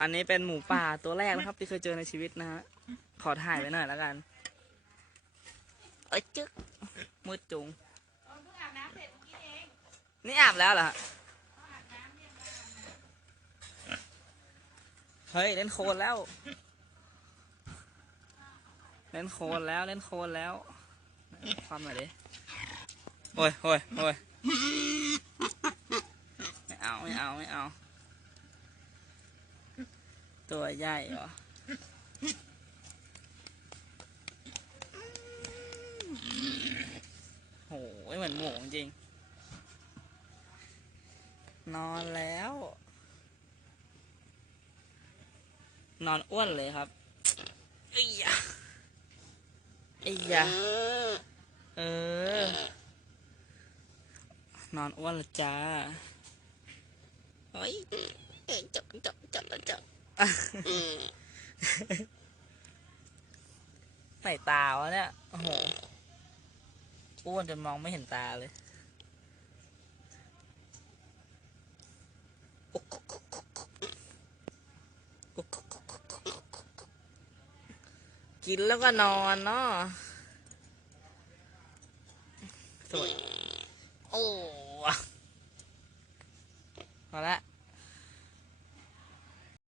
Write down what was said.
อันนี้เป็นหมูป่าตัวแรกนะครับ ที่เคยเจอในชีวิตนะฮะ ขอถ่ายไว้หน่อยแล้วกันเอ้ยจึ๊กมืดจุง นี่อาบแล้วเหรอฮะเฮ้ย เล่นโคลนแล้ว เล่นโคลนแล้วเล่นโคลนแล้ว ความหน่อยดิโอ้ยโอ้ยโอ้ยไม่เอา ไม่เอา ไม่เอา ตัวใหญ่เหรอโหยเหมือนหมูจริง นอนแล้ว นอนอ้วนเลยครับเอ้ยยะเอ้ยยะเออ นอนอ้วนและจ้า เฮ้ยเอ้ยจับจับจับ อืมไหนตาวะเนี่ย โอ้โหอ้วนจนมองไม่เห็นตาเลย กินแล้วก็นอนเนาะสวย โอ้พอละ